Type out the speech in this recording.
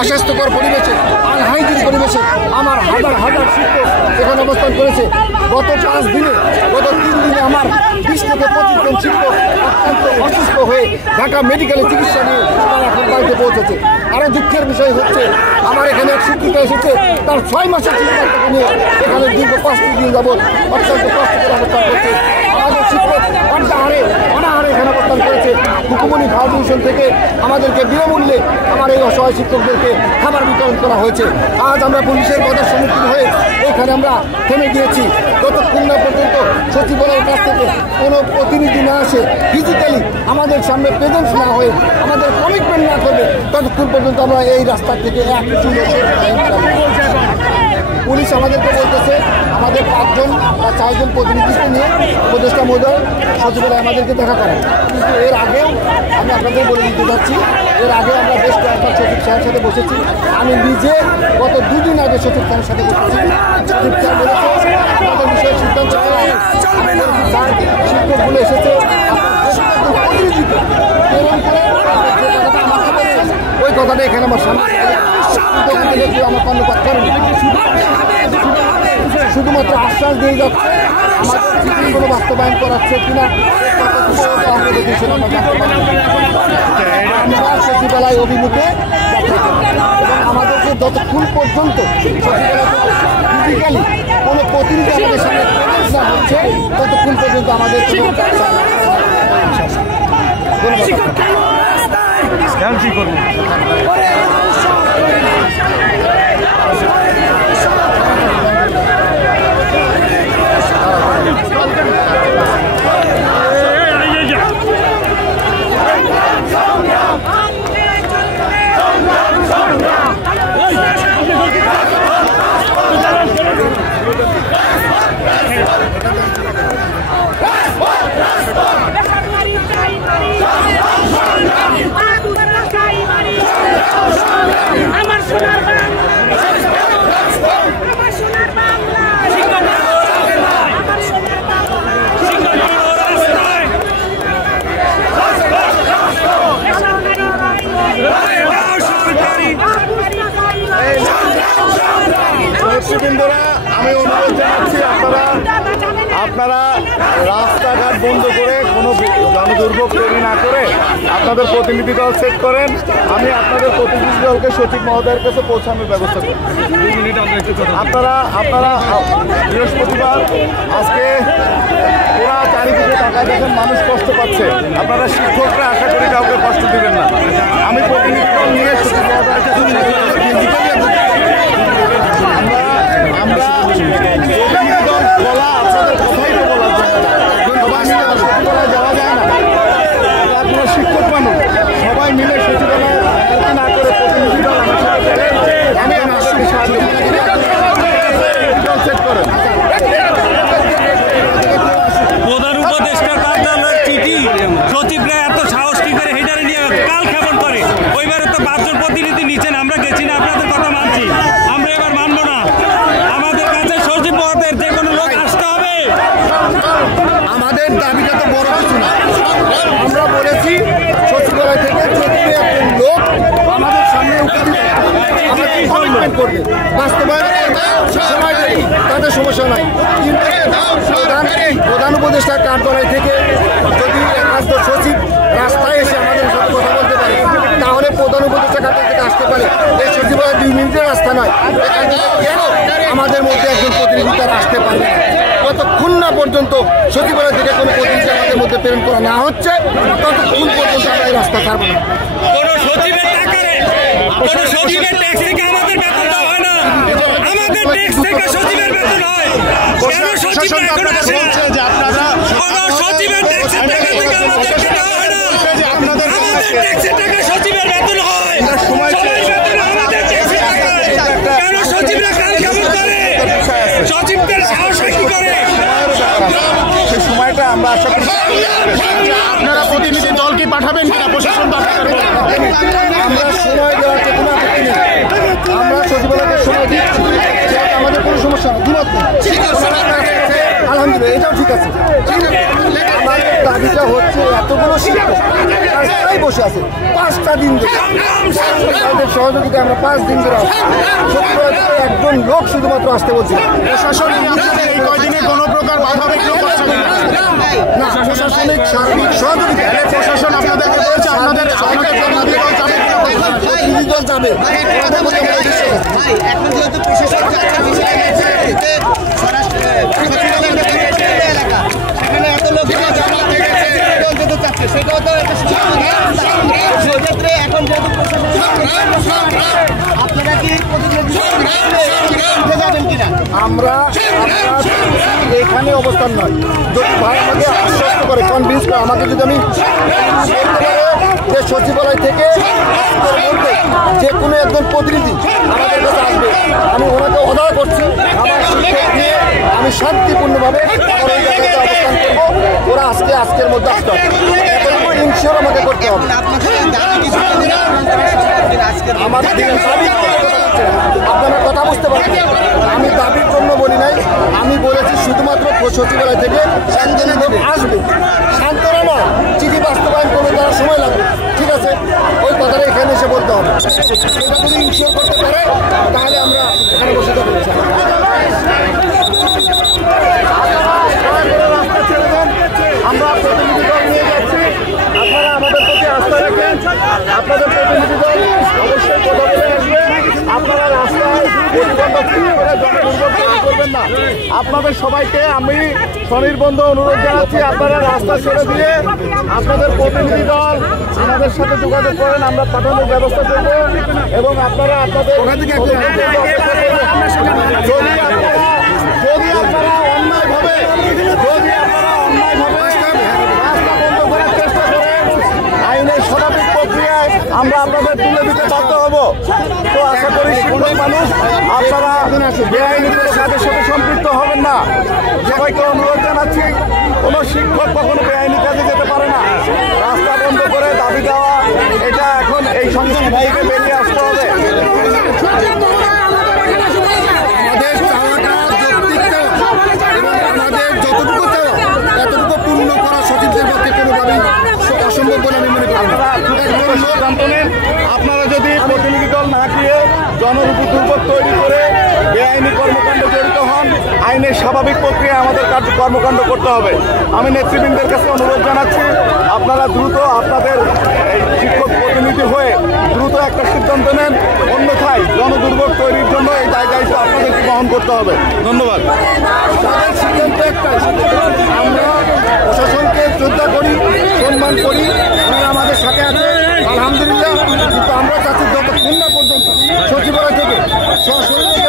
অস্বাস্থ্যকর পরিবেশে, আনহাইজিন পরিবেশে আমার হাজার হাজার শিক্ষক এখানে অবস্থান করেছে। গত 5 দিনে, গত 3 দিনে আমার 20 থেকে 25 জন শিক্ষক অত্যন্ত অসুস্থ হয়ে ঢাকা মেডিকেলে চিকিৎসা নিয়ে তারা এখন বাড়িতে পৌঁছেছে। আরও দুঃখের বিষয় হচ্ছে, আমার এখানে এক শিক্ষিকা এসেছে, তার 6 মাসের শিক্ষার্থীকে নিয়ে এখানে দীর্ঘ 5 দিন যাবৎ অত্যন্ত কষ্ট করে অবস্থান করছে। আমাদের শিক্ষক অনাহারে এখানে অবস্থান করেছে। হুকুমনি ফাউন্ডেশন থেকে আমাদেরকে বিনামূল্যে আমার এই অসহায় শিক্ষকদেরকে খাবার বিতরণ করা হয়েছে। আজ আমরা পুলিশের বাধার সম্মুখীন হয়ে এখানে আমরা থেমে গিয়েছি। যতক্ষণ না পর্যন্ত সচিবালয়ের কাছ থেকে কোনো প্রতিনিধি না আসে, ফিজিক্যালি আমাদের সামনে প্রেজেন্স না হয়ে আমাদের কমিটমেন্ট না করবে, ততক্ষণ পর্যন্ত আমরা এই রাস্তা থেকে এক চুলো পুলিশ আমাদেরকে বলতেছে আমাদের 5 জন বা 4 জন প্রতিনিধিকে নিয়ে উপদেষ্টা মহোদয় সচিবালয়ে আমাদেরকে দেখা করেন। কিন্তু এর আগেও আমি আপনাদের বলে দিতে যাচ্ছি, এর আগে আমরা বেশ কয়েকবার সচিব সাহেবের সাথে বসেছি। আমি নিজে গত 2 দিন আগে সচিব সাহেবের সাথে বসেছি। সচিব সাহেব বলেছে আমাদের বিষয়ে সিদ্ধান্ত স্যার শিক্ষকগুলো এসেছে প্রতিনিধিকে প্রেরণ করে ওই কথাটা এখানে আমার সামনে কেউ আমার কর্ণপাত করেনি, শুধুমাত্র আশ্বাস দিয়ে যাচ্ছে। আমাদের চিঠি কোনো বাস্তবায়ন করাচ্ছে কিনা আমরা সচিবালয় অভিমুখে এবং আমাদেরকে যতক্ষণ পর্যন্ত ফিজিক্যালি কোনো প্রতিনিধি আমাদের সামনে না হচ্ছে ততক্ষণ পর্যন্ত আমাদের আমি অনুরোধ জানাচ্ছি আপনারা রাস্তাঘাট বন্ধ করে কোনো জনদুর্ভোগ তৈরি না করে আপনাদের প্রতিনিধি দল সেট করেন। আমি আপনাদের প্রতিনিধি দলকে সচিব মহোদয়ের কাছে পৌঁছানোর ব্যবস্থা করি। আপনারা বৃহস্পতিবার আজকে পুরা চারিদিকে টাকা দেখেন, মানুষ কষ্ট পাচ্ছে। আপনারা শিক্ষকরা আশা করি কাউকে কষ্ট দিবেন না। আমি প্রতিনিধি দল নিয়ে সচিব মহোদয়ের কাছে শিক্ষক মানুষ সবাই মিলে সচিবালয় না করে প্রতিনিধি দল আমি আমার সেট করেন। প্রধান উপদেষ্টা কার্যালয়ের চিঠি সচিবরা এত সাহস কি করে হেডারে নিয়ে কাল ক্ষেপণ করে। ওইবারে তো 5 জন প্রতিনিধি নিচ্ছেন, আমরা গেছি না, আপনাদের কথা মানছি, আমরা এবার মানবো না। আমাদের কাছে সচিব মহোদয়ের যে কোনো লোক আসতে হবে। আমাদের দাবিটা তো বড় কিছু না, আমরা বলেছি সচিবালয় থেকে যে কোনো একজন লোক আমাদের সামনে কমিটমেন্ট করবে, বাস্তবায়ন সময় দেয়, তাদের সমস্যা নাই। কিন্তু প্রধান উপদেষ্টার কার্যালয় থেকে যদি একমাত্র সচিব রাস্তায় এসে আমাদের সাথে কথা বলতে পারে, তাহলে প্রধান উপদেষ্টা কার্যালয় থেকে আসতে পারে। এই সচিবালয় 2 মিনিটের রাস্তা নয়, কেন আমাদের মধ্যে একজন প্রতিনিধি তারা আসতে পারবে না। যতক্ষণ না পর্যন্ত সচিবালয় থেকে কোনো প্রতিনিধি আমাদের মধ্যে প্রেরণ করা না হচ্ছে ততক্ষণ পর্যন্ত আমরা এই রাস্তা ছাড়বো না। কোনো সচিবের ট্যাক্স থেকে আমাদের বেতন দেওয়া হয় না, আমাদের ট্যাক্স থেকে সচিবের বেতন হয়। কেন সচিব এখন আসে না? কোনো সচিবের ট্যাক্সের টাকা থেকে আমাদের দেওয়া হয় না, আমাদের ট্যাক্সের টাকা সচিবের বেতন হয়। সবাই বেতন আমাদের ট্যাক্সের টাকা। কেন সচিবরা কাল কেমন করে? সচিবদের সাহস কি করে? সেই সময়টা আমরা আশা করি আপনারা প্রতিনিধি দলকে পাঠাবেন কিনা প্রশাসন আমরা সময় দেওয়ার কোনো আপত্তি নেই। আমরা সচিবালয়কে সময় দিচ্ছি, আমাদের কোনো সমস্যা নেই। আলহামদুলিল্লাহ এটাও ঠিক আছে। আমাদের দাবিটা হচ্ছে এতগুলো শিক্ষক রাস্তায় বসে আছে 5টা দিন ধরে, তাদের সহযোগিতায় আমরা 5 দিন ধরে আসছি। একজন লোক শুধুমাত্র আসতে বলছি। প্রশাসন এই কয়দিনে কোনো প্রকার বাধা বিঘ্ন করছে না? প্রশাসনিক সার্বিক সহযোগিতা প্রশাসন আপনাদেরকে বলেছে আপনাদের প্রতিনিধি দল যাবে। এখন যেহেতু প্রশাসন সেখানে এত লোক যেতে চাচ্ছে, সেটাও তো একটা সেক্ষেত্রে এখন যেহেতু আপনারা কি যাবেন কিনা? আমরা এখানে অবস্থান নয়, যদি ভাই আমাকে আশ্বস্ত করে কনভিন্স করে আমাকে যদি আমি যে সচিবালয় থেকে যে কোনো একজন প্রতিনিধি আমাদের কাছে আসবে, আমি ওনাকে অর্ডার করছি আমার শিক্ষক নিয়ে আমি শান্তিপূর্ণভাবে ওই জায়গাতে অবস্থান করবো। ওরা আজকের মধ্যে আসতে হবে, ইনশিওর আমাকে করতে হবে। আমাদের আপনারা কথা বুঝতে পারছেন, আমি দাবির জন্য বলি নাই, আমি বলেছি শুধুমাত্র সচিবালয় থেকে একজন লোক আসবে, সান্ত্বনা নয়, চিঠি বাস্তবায়ন করে দেওয়ার সময় লাগবে। ঠিক আছে, ওই কথাটা এখানে এসে বলতে হবে। এটা যদি ইনশিওর করতে পারে তাহলে আমরা এখানে বসে থাকবো। রাস্তা ছেড়ে দেন, আমরা প্রতিনিধি দল নিয়ে যাচ্ছি, আপনারা আমাদের প্রতি আস্থা রাখেন। আপনাদের প্রতিনিধি দল অবশ্যই কথা বলে আসবে। আপনারা রাস্তায় করবেন না। আপনাদের সবাইকে আমি স্বনির্বন্ধ অনুরোধ জানাচ্ছি, আপনারা রাস্তা ছেড়ে দিয়ে আপনাদের প্রতিনিধি দল আমাদের সাথে যোগাযোগ করেন, আমরা পাঠানোর ব্যবস্থা করব এবং আপনারা আপনাদের যদি আপনারা অন্যায়ভাবে রাস্তা বন্ধ করার চেষ্টা করেন, আইনের স্বাভাবিক প্রক্রিয়ায় আমরা আপনাদের তুলে দিতে বাধ্য হব। তো আশা করি শিক্ষক মানুষ আপনারা বেআইনি কাজের সাথে সম্পৃক্ত হবেন না। সবাইকে অনুরোধ জানাচ্ছি, কোনো শিক্ষক কখনো বেআইনি কাজে যেতে পারে না। রাস্তা বন্ধ করে দাবি দেওয়া, এটা এখন এই সংস্কৃতি থেকে বেরিয়ে আসতে হবে। আমাদের চাওয়াটা এবং আমাদের যতটুকু চাওয়া এতটুকু পূর্ণ করা সচিবদের পক্ষে কোনোভাবেই অসম্ভব বলে আমি মনে করি। আপনারা যদি প্রতিনিধি দল না দিয়ে জনদুর্ভোগ তৈরি করে বেআইনি কর্মকাণ্ডে জড়িত হন, আইনের স্বাভাবিক প্রক্রিয়ায় আমাদের কর্মকাণ্ড করতে হবে। আমি নেতৃবৃন্দের কাছে অনুরোধ জানাচ্ছি, আপনারা দ্রুত আপনাদের এই শিক্ষক প্রতিনিধি হয়ে দ্রুত একটা সিদ্ধান্ত নেন, অন্যথায় জনদুর্ভোগ তৈরির জন্য এই দায়িত্ব আপনাদেরকে বহন করতে হবে। ধন্যবাদ। তাদের সিদ্ধান্ত একটাই, আমরা প্রশাসনকে শ্রদ্ধা করি, সম্মান করি, ওনারা আমাদের সাথে আছে আলহামদুলিল্লাহ। কিন্তু আমরা চাচ্ছি যতক্ষণ না পর্যন্ত সচিবালয় থেকে সশরীরে